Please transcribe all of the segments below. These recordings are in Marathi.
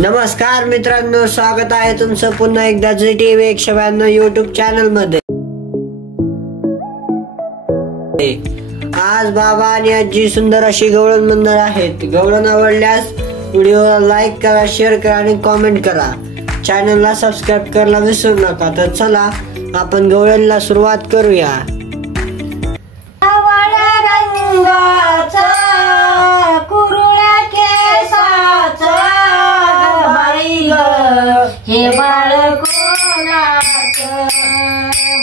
नमस्कार मित्रांनो, स्वागत आहे तुमचं पुन्हा एकदा ZTV 192 YouTube चॅनल मध्ये। आज बाबा आणि आजी सुंदर अशी गवळण म्हणणार आहेत। गवळण आवडल्यास व्हिडिओला लाईक करा, शेअर करा आणि कमेंट करा। चॅनलला सबस्क्राइब करायला विसरू नका। तर चला आपण गवळणला सुरुवात करूया। हे बाळ कोणाचं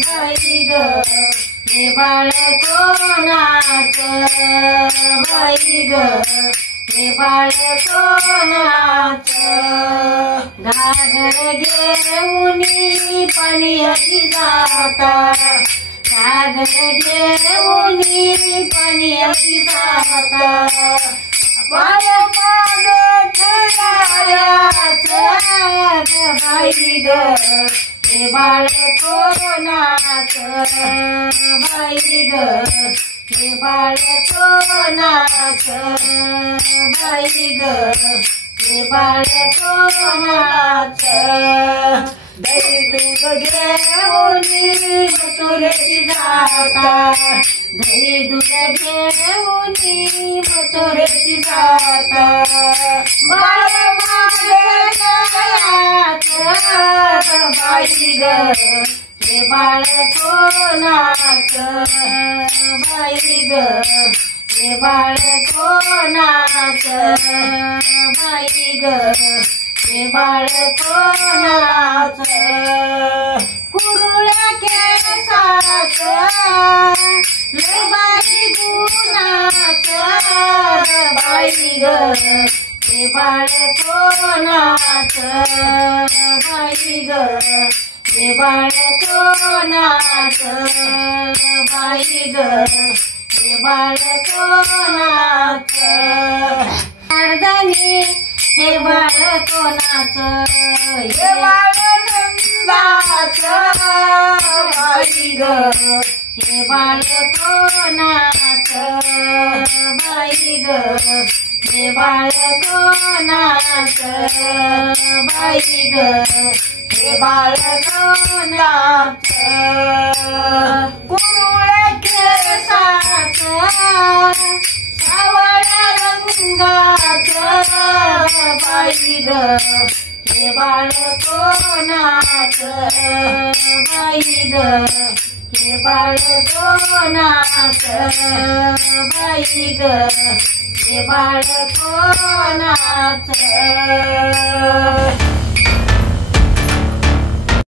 बाई ग, हे बाळ कोणाचं बाई ग, हे बाळ कोणाचं। घागर घेऊनी पाण्याची जाता, घागर घेऊनी पाण्याची जाता। बाळ माग बाई ग, हे बाळ कोणाचं बाई ग, हे बाळ कोणाचं बाई ग, हे बाळ कोणाचं। दही दूध घेऊनी मथुरेची जाता, दही दूध घेऊनी मथुरेची जाता। बाळ बाई ग, हे बाळ कोणाचं बाई ग, हे बाळ कोणाचं बाई ग, हे बाळ कोणाचं। कुरुळ्या केसाचं लय बाई गुणाचं बाई ग, हे बाळ कोणाचं बाई ग, हे बाळ कोणाचं बाई ग, हे बाळ कोणाचं। अर्धनी हे बाळ कोणाचं, हे बाळ नंदाचं बाई ग, हे बाळ कोणाचं बाई ग, हे बाळ कोणाचं बाई ग, हे बाळ कोणाचं। कुरुळ्या केसाचं सावळ्या रंगाचं बाई ग, हे बाळ कोणाचं बाई ग, हे बाळ कोणाचं बाई ग, हे बाळ कोणाचं।